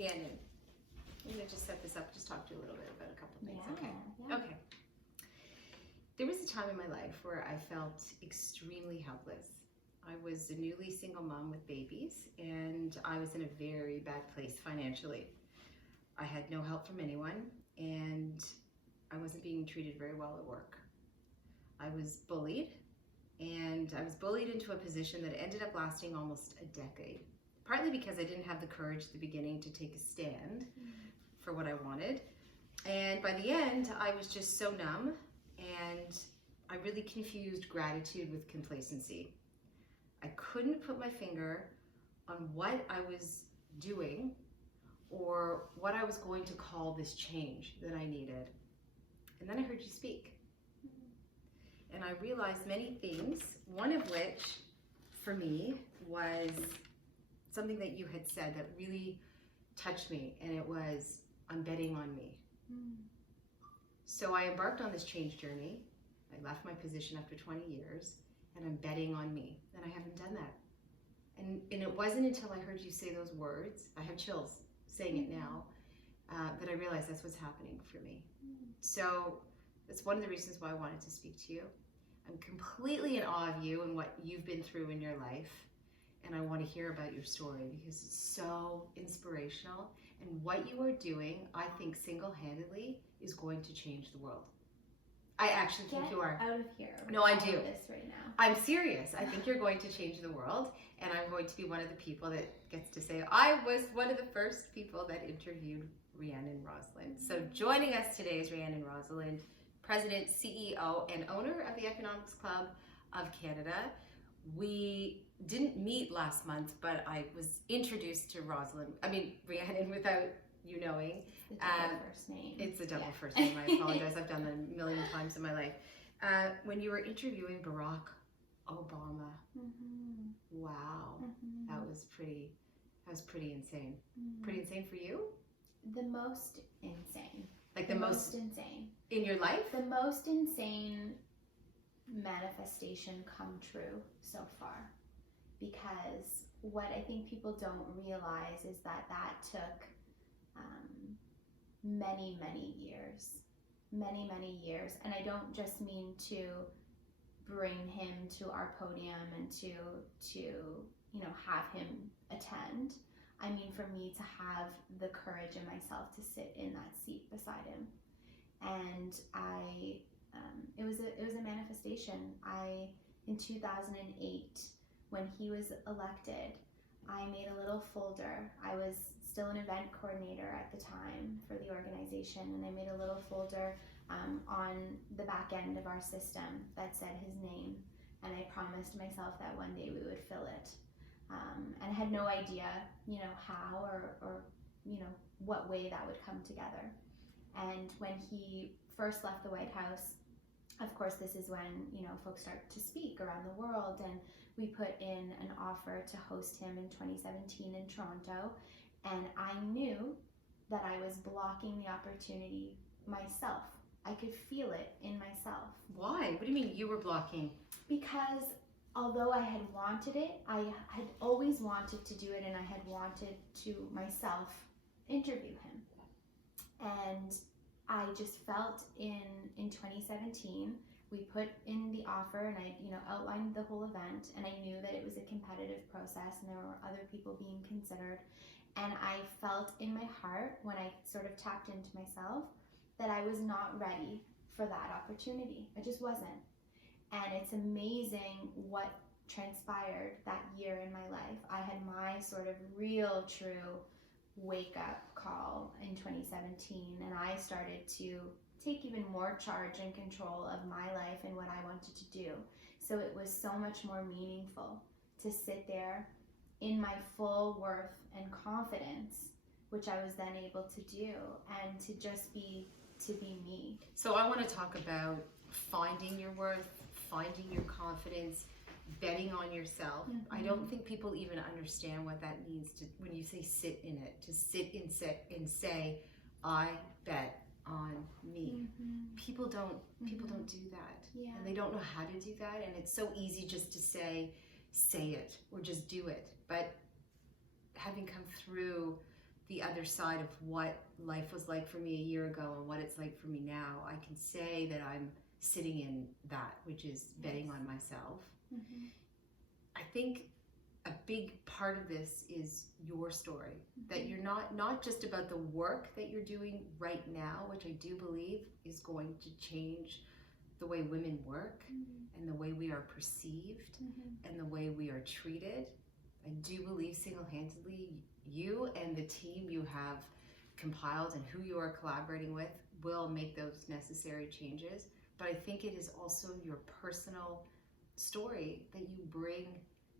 Rhiannon, I'm going to just set this up, just talk to you a little bit about a couple things, Yeah, okay? yeah. Okay. There was a time in my life where I felt extremely helpless. I was a newly single mom with babies, and I was in a very bad place financially. I had no help from anyone, and I wasn't being treated very well at work. I was bullied, and I was bullied into a position that ended up lasting almost a decade. Partly because I didn't have the courage at the beginning to take a stand for what I wanted. And by the end, I was just so numb, and I really confused gratitude with complacency. I couldn't put my finger on what I was doing or what I was going to call this change that I needed. And then I heard you speak. And I realized many things, one of which, for me, was something that you had said that really touched me, and it was, I'm betting on me. So I embarked on this change journey. I left my position after 20 years, and I'm betting on me, and I haven't done that. And it wasn't until I heard you say those words, I have chills saying it now, that I realized that's what's happening for me. So that's one of the reasons why I wanted to speak to you. I'm completely in awe of you and what you've been through in your life. And I want to hear about your story because it's so inspirational. And what you are doing, I think single-handedly, is going to change the world. I actually think you are. Out of here. No, I do. This right now. I'm serious. I think you're going to change the world. And I'm going to be one of the people that gets to say, I was one of the first people that interviewed Rhiannon Rosalind. So joining us today is Rhiannon Rosalind, President, CEO, and owner of the Economics Club of Canada. We didn't meet last month, but I was introduced to Rhiannon without you knowing. It's a double first name. It's a double first name. I apologize. I've done that a million times in my life. When you were interviewing Barak Obama, wow, that was pretty insane. Pretty insane for you? The most insane. Like the most insane. In your life? The most insane manifestation come true so far. Because what I think people don't realize is that took many years. Many years. And I don't just mean to bring him to our podium and to have him attend. I mean for me to have the courage in myself to sit in that seat beside him. And it was a manifestation. In 2008, when he was elected, I made a little folder. I was still an event coordinator at the time for the organization, and I made a little folder on the back end of our system that said his name, and I promised myself that one day we would fill it. And I had no idea, how or what way that would come together. And when he first left the White House, of course, this is when, folks start to speak around the world, and we put in an offer to host him in 2017 in Toronto, and I knew that I was blocking the opportunity myself. I could feel it in myself. Why? What do you mean you were blocking? Because although I had wanted it, I had always wanted to do it, and I had wanted to myself interview him. And I just felt in 2017, we put in the offer, and I outlined the whole event, and I knew that it was a competitive process and there were other people being considered. And I felt in my heart, when I sort of tapped into myself, that I was not ready for that opportunity. I just wasn't. And it's amazing what transpired that year in my life. I had my sort of real, true wake-up call in 2017, and I started to take even more charge and control of my life and what I wanted to do. So it was so much more meaningful to sit there in my full worth and confidence, which I was then able to do, and to just be me. So I want to talk about finding your worth, finding your confidence, betting on yourself. I don't think people even understand what that means when you say sit in it, to sit and say, I bet on me. People don't do that. Yeah. And they don't know how to do that, and it's so easy just to say it or just do it. But having come through the other side of what life was like for me a year ago and what it's like for me now, I can say that I'm sitting in that, which is betting on myself. Mm-hmm. I think a big part of this is your story, that you're not just about the work that you're doing right now, which I do believe is going to change the way women work and the way we are perceived and the way we are treated. I do believe single-handedly you and the team you have compiled and who you are collaborating with will make those necessary changes. But I think it is also your personal story that you bring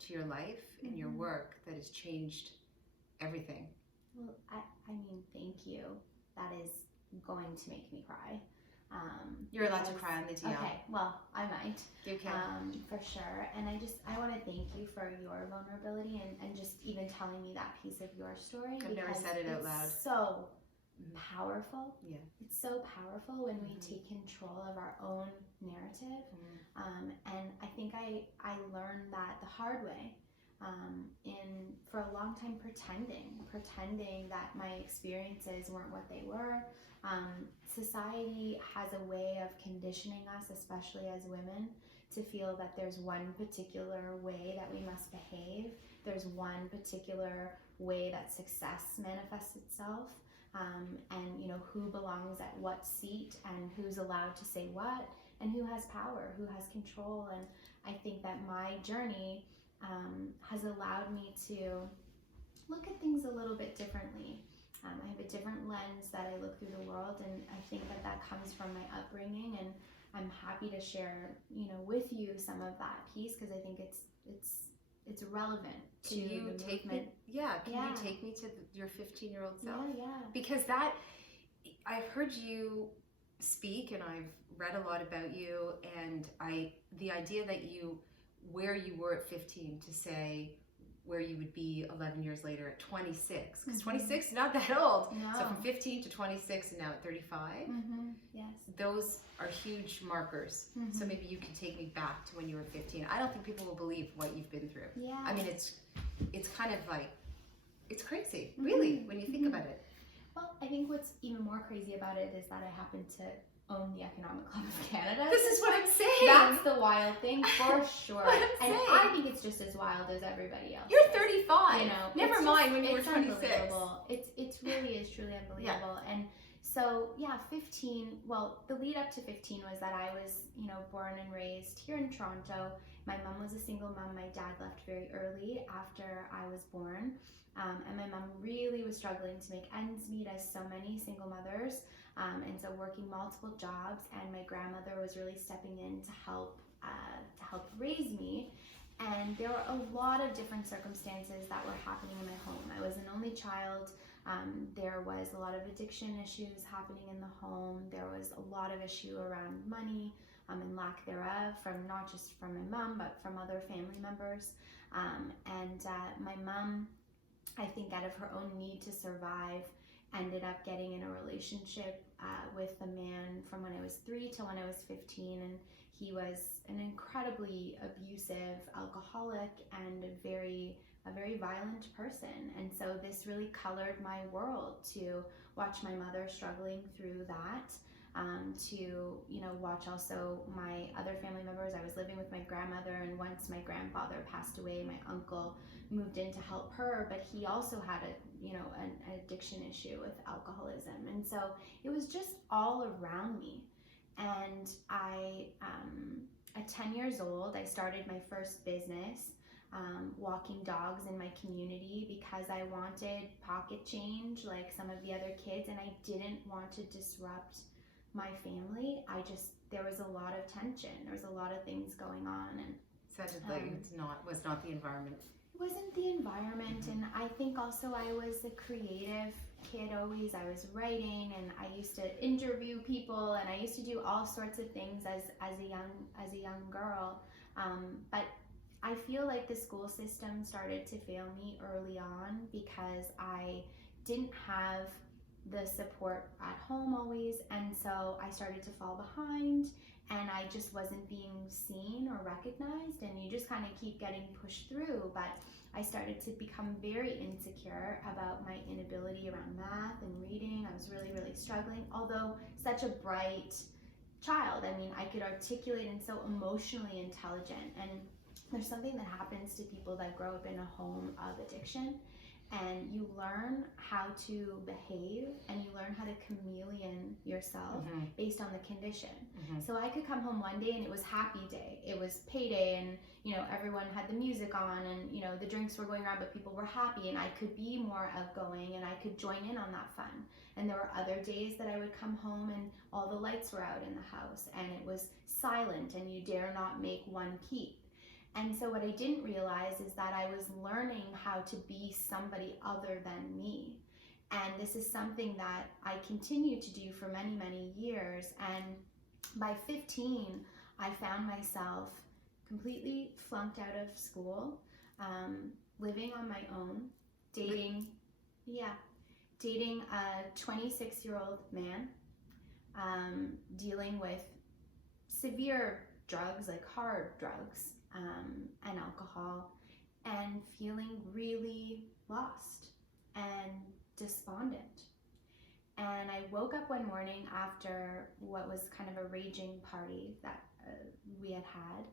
to your life and your work that has changed everything. Well, I mean, thank you. That is going to make me cry. You're allowed to cry on the DL. Okay, well, I might. You can. For sure. And I want to thank you for your vulnerability and just even telling me that piece of your story. I've never said it out loud. It's so powerful. Yeah. It's so powerful when we take control of our own narrative. And I think I learned that the hard way. For a long time pretending that my experiences weren't what they were. Society has a way of conditioning us, especially as women, to feel that there's one particular way that we must behave. There's one particular way that success manifests itself, and who belongs at what seat and who's allowed to say what and who has power, who has control. And I think that my journey has allowed me to look at things a little bit differently. I have a different lens that I look through the world, and I think that comes from my upbringing, and I'm happy to share, with you some of that piece because I think it's relevant to the movement. Can you take me to your 15-year-old self? Yeah. Because I've heard you speak and I've read a lot about you, and the idea that where you were at 15 to say where you would be 11 years later at 26, because 26 is not that old. No. So from 15 to 26 and now at 35, Yes. those are huge markers. So maybe you can take me back to when you were 15. I don't think people will believe what you've been through. Yeah. I mean, it's kind of like, it's crazy, really, when you think about it. Well, I think what's even more crazy about it is that I happen to own the Economic Club of Canada. This is what I'm saying. That's the wild thing, for sure. What I'm and saying. I think it's just as wild as everybody else. You're 35. Never it's mind when you were it's 26. Unbelievable. It really is truly unbelievable. And so, 15, well, the lead up to 15 was that I was, born and raised here in Toronto. My mom was a single mom. My dad left very early after I was born. And my mom really was struggling to make ends meet, as so many single mothers. And so working multiple jobs, and my grandmother was really stepping in to help raise me. And there were a lot of different circumstances that were happening in my home. I was an only child. There was a lot of addiction issues happening in the home. There was a lot of issue around money and lack thereof, from not just from my mom, but from other family members. And my mom, I think out of her own need to survive, ended up getting in a relationship with a man from when I was 3 to when I was 15, and he was an incredibly abusive alcoholic and a very violent person. And so this really colored my world, to watch my mother struggling through that, to watch also my other family members. I was living with my grandmother, and once my grandfather passed away, my uncle moved in to help her, but he also had an addiction issue with alcoholism. And so it was just all around me. And at 10 years old, I started my first business, walking dogs in my community, because I wanted pocket change like some of the other kids, and I didn't want to disrupt my family. There was a lot of tension. There was a lot of things going on, and Sounded like it was not the environment. It wasn't the environment. And I think also I was a creative kid always. I was writing, and I used to interview people, and I used to do all sorts of things as a young girl. But I feel like the school system started to fail me early on, because I didn't have the support at home always, and so I started to fall behind, and I just wasn't being seen or recognized, and you just kind of keep getting pushed through. But I started to become very insecure about my inability around math and reading. I was really, really struggling, although such a bright child. I mean, I could articulate and so emotionally intelligent. And there's something that happens to people that grow up in a home of addiction, and you learn how to behave and you learn how to chameleon yourself based on the condition. So I could come home one day and it was happy day. It was payday, and everyone had the music on, and the drinks were going around, but people were happy, and I could be more outgoing and I could join in on that fun. And there were other days that I would come home and all the lights were out in the house and it was silent and you dare not make one peep. And so what I didn't realize is that I was learning how to be somebody other than me. And this is something that I continued to do for many, many years. And by 15, I found myself completely flunked out of school, living on my own, dating a 26-year-old man, dealing with severe drugs, like hard drugs, and alcohol, and feeling really lost and despondent. And I woke up one morning after what was kind of a raging party that we had had,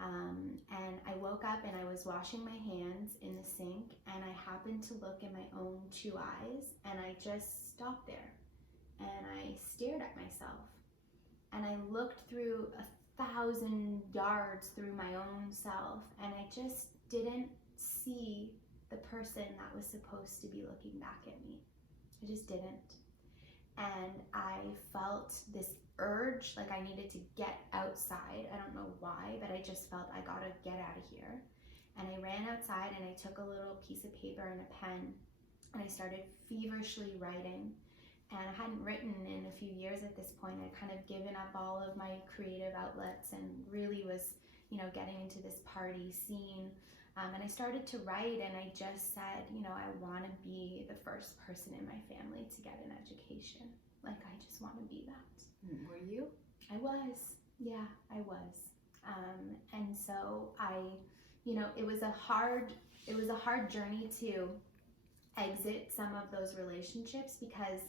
and I woke up and I was washing my hands in the sink, and I happened to look in my own two eyes, and I just stopped there and I stared at myself, and I looked through 1,000 yards through my own self, and I just didn't see the person that was supposed to be looking back at me. I just didn't. And I felt this urge, like I needed to get outside. I don't know why, but I just felt I gotta get out of here. And I ran outside and I took a little piece of paper and a pen, and I started feverishly writing. And I hadn't written in a few years at this point. I'd kind of given up all of my creative outlets and really was, getting into this party scene. And I started to write, and I just said, I want to be the first person in my family to get an education. Like, I just want to be that. Were you? I was. Yeah, I was. And so it was a hard journey to exit some of those relationships, because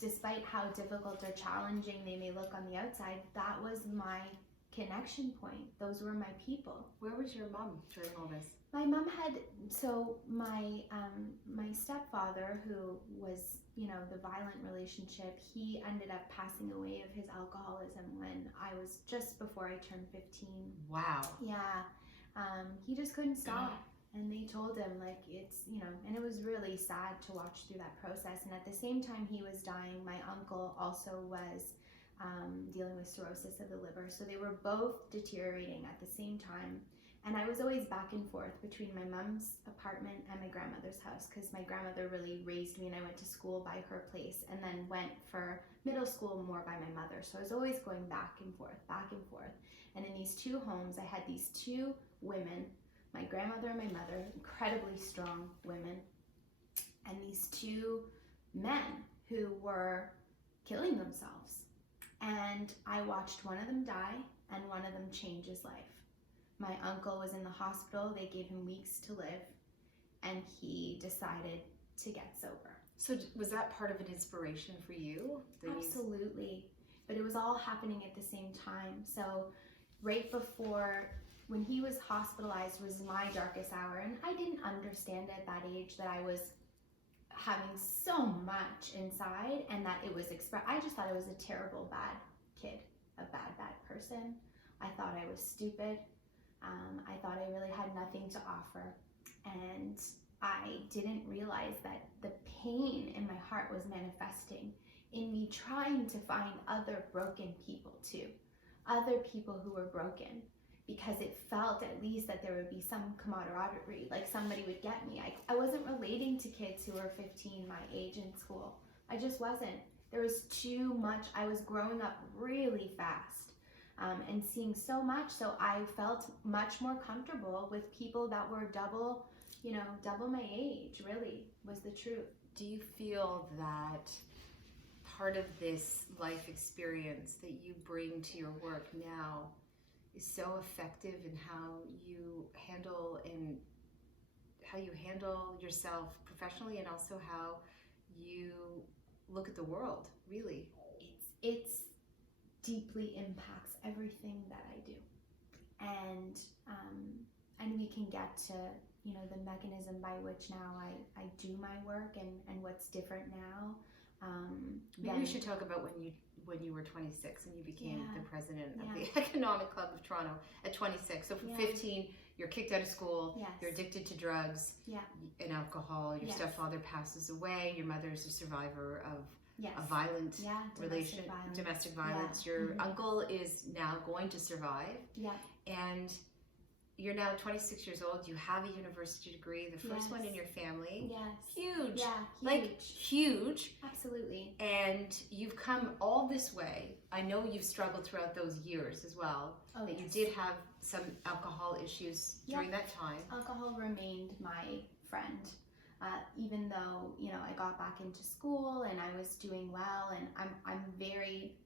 despite how difficult or challenging they may look on the outside, that was my connection point. Those were my people. Where was your mom during all this? My mom had, my stepfather, who was, the violent relationship, he ended up passing away of his alcoholism when I was just before I turned 15. Wow. Yeah. He just couldn't stop. And they told him, like, it's, and it was really sad to watch through that process. And at the same time he was dying, my uncle also was dealing with cirrhosis of the liver. So they were both deteriorating at the same time. And I was always back and forth between my mom's apartment and my grandmother's house, because my grandmother really raised me, and I went to school by her place and then went for middle school more by my mother. So I was always going back and forth. And in these two homes, I had these two women, my grandmother and my mother, incredibly strong women, and these two men who were killing themselves. And I watched one of them die and one of them change his life. My uncle was in the hospital. They gave him weeks to live, and he decided to get sober. So was that part of an inspiration for you? Absolutely. But it was all happening at the same time. So right before, when he was hospitalized, was my darkest hour. And I didn't understand at that age that I was having so much inside, and that it was I just thought I was a terrible, bad kid, a bad person. I thought I was stupid. I thought I really had nothing to offer. And I didn't realize that the pain in my heart was manifesting in me trying to find other broken people too. Other people who were broken. Because it felt at least that there would be some camaraderie, like somebody would get me. I wasn't relating to kids who were 15 my age in school. I just wasn't. There was too much. I was growing up really fast and seeing so much. So I felt much more comfortable with people that were double my age, really, was the truth. Do you feel that part of this life experience that you bring to your work now is so effective in how you handle yourself professionally, and also how you look at the world, really. It's deeply impacts everything that I do, and we can get to the mechanism by which now I do my work and what's different now. Maybe we should talk about when you were 26 and you became Yeah. the president of Yeah. the Economic Club of Toronto at 26. So from Yeah. 15, you're kicked out of school. Yes. You're addicted to drugs and alcohol. Your Yes. stepfather passes away. Your mother is a survivor of Yes. a violent domestic violence. Your Mhm. uncle is now going to survive. Yeah. And you're now 26 years old. You have a university degree, the first one in your family. Yes. Huge. Yeah. Huge. Like huge. Absolutely. And you've come all this way. I know you've struggled throughout those years as well. Oh, that yes. you did have some alcohol issues during that time. Alcohol remained my friend, even though I got back into school and I was doing well, and I'm very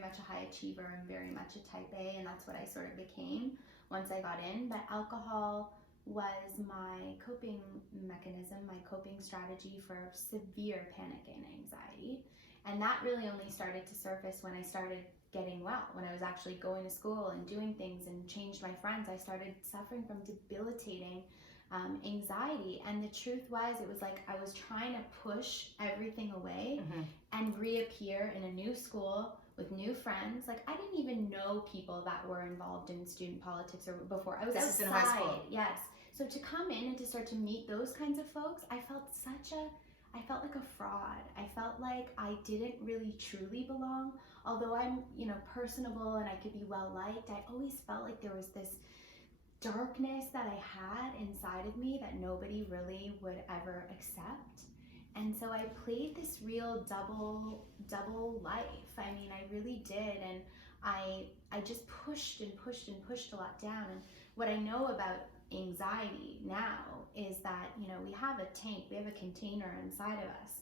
much a high achiever. I'm very much a type A, and that's what I sort of became once I got in. But alcohol was my coping mechanism, my coping strategy for severe panic and anxiety. And that really only started to surface when I started getting well, when I was actually going to school and doing things and changed my friends. I started suffering from debilitating anxiety. And the truth was, it was like I was trying to push everything away and reappear in a new school with new friends. Like, I didn't even know people that were involved in student politics or before. I was outside. In high school. Yes. So to come in and to start to meet those kinds of folks, I felt like a fraud. I felt like I didn't really truly belong. Although I'm, personable and I could be well liked, I always felt like there was this darkness that I had inside of me that nobody really would ever accept. And so I played this real double life. I mean, I really did. And I just pushed a lot down. And what I know about anxiety now is that, we have a tank, we have a container inside of us.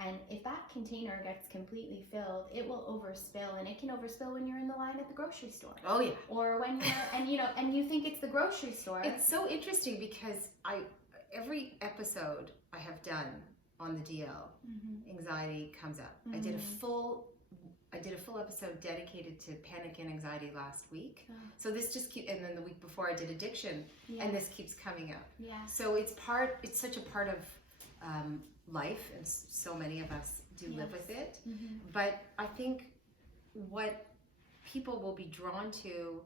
And if that container gets completely filled, it will overspill, and it can overspill when you're in the line at the grocery store. Oh yeah. Or when you're, and you think it's the grocery store. It's so interesting because every episode I have done on the DL, anxiety comes up. I did a full episode dedicated to panic and anxiety last week. So this just keeps, and then the week before I did addiction, and this keeps coming up. Yeah. So it's such a part of life, and so many of us do live with it. But I think what people will be drawn to,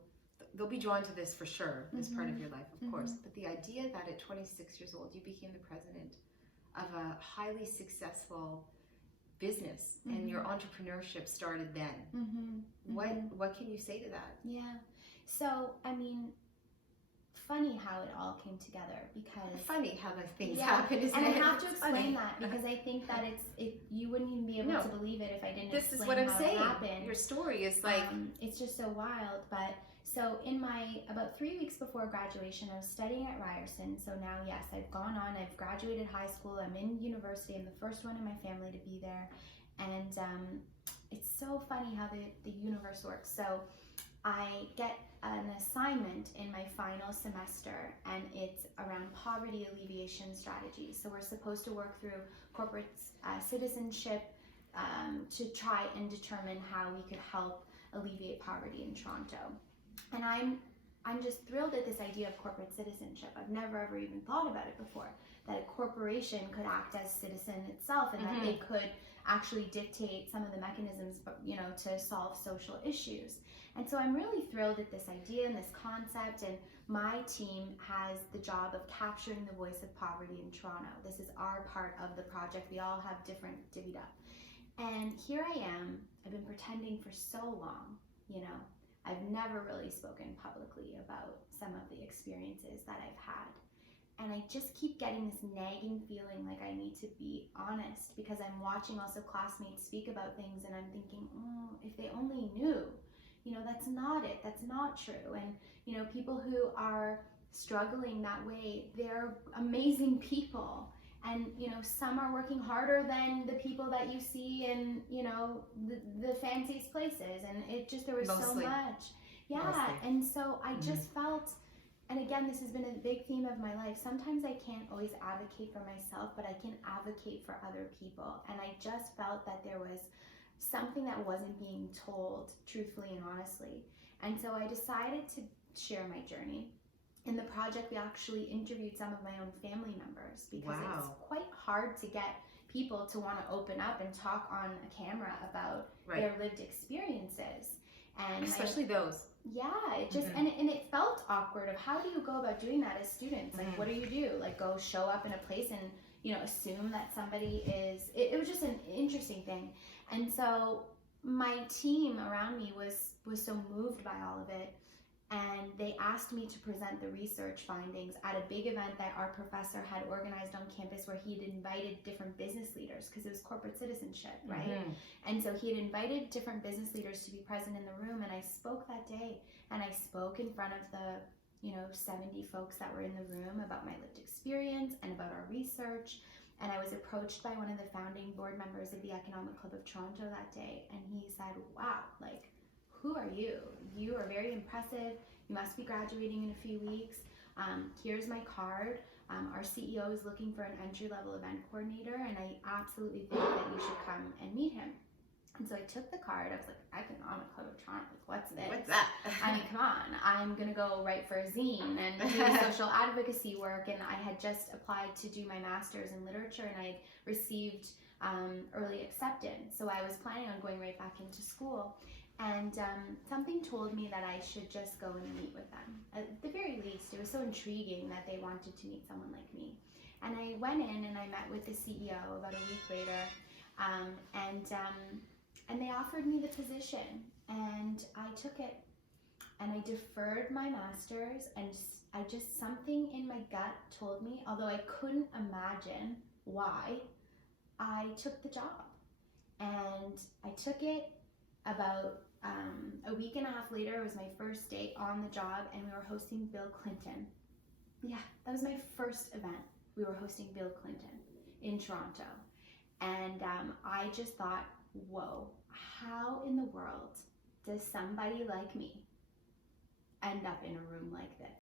they'll be drawn to this for sure as part of your life, of course. But the idea that at 26 years old you became the president of a highly successful business and your entrepreneurship started then. What can you say to that? Yeah. So, I mean, funny how it all came together, because funny how the things happen, isn't and it? I have to It's explain funny. that, because I think that you wouldn't even be able to believe it if I didn't This explain is what I'm how saying. it happened. Your story is like it's just so wild. But so in about 3 weeks before graduation, I was studying at Ryerson. So now, yes, I've gone on, I've graduated high school, I'm in university, I'm the first one in my family to be there. And it's so funny how the universe works. So I get an assignment in my final semester, and it's around poverty alleviation strategies. So we're supposed to work through corporate citizenship to try and determine how we could help alleviate poverty in Toronto. And I'm just thrilled at this idea of corporate citizenship. I've never ever even thought about it before, that a corporation could act as citizen itself, and that they could actually dictate some of the mechanisms, to solve social issues. And so I'm really thrilled at this idea and this concept, and my team has the job of capturing the voice of poverty in Toronto. This is our part of the project. We all have different divvied up. And here I am, I've been pretending for so long, I've never really spoken publicly about some of the experiences that I've had. And I just keep getting this nagging feeling like I need to be honest, because I'm watching also classmates speak about things, and I'm thinking, if they only knew, that's not it, that's not true. And, people who are struggling that way, they're amazing people. And, you know, some are working harder than the people that you see in, you know, the fanciest places. And it just, there was so Mostly. much. Yeah. Mostly. And so I just felt, and again, this has been a big theme of my life. Sometimes I can't always advocate for myself, but I can advocate for other people. And I just felt that there was something that wasn't being told truthfully and honestly. And so I decided to share my journey. In the project, we actually interviewed some of my own family members because it's quite hard to get people to want to open up and talk on a camera about their lived experiences. And especially those. Yeah, it just, and it felt awkward of how do you go about doing that as students? Like, what do you do? Like, go show up in a place and, you know, assume that somebody is, it was just an interesting thing. And so my team around me was so moved by all of it. And they asked me to present the research findings at a big event that our professor had organized on campus, where he had invited different business leaders, because it was corporate citizenship, right? And so he had invited different business leaders to be present in the room, and I spoke that day, and I spoke in front of the, you know, 70 folks that were in the room about my lived experience and about our research. And I was approached by one of the founding board members of the Economic Club of Toronto that day, and he said, wow, like, who are you? You are very impressive. You must be graduating in a few weeks. Here's my card. Our CEO is looking for an entry-level event coordinator, and I absolutely think that you should come and meet him. And so I took the card. I was like, Economic Club of Toronto, like, what's this? What's that? I mean, come on. I'm going to go write for a zine and do social advocacy work. And I had just applied to do my master's in literature, and I received early acceptance. So I was planning on going right back into school. And something told me that I should just go and meet with them. At the very least, it was so intriguing that they wanted to meet someone like me. And I went in and I met with the CEO about a week later, and they offered me the position, and I took it, and I deferred my master's, and something in my gut told me, although I couldn't imagine why, I took the job. And I took it. About a week and a half later, it was my first day on the job, and we were hosting Bill Clinton. Yeah, that was my first event. We were hosting Bill Clinton in Toronto. And I just thought, whoa, how in the world does somebody like me end up in a room like this?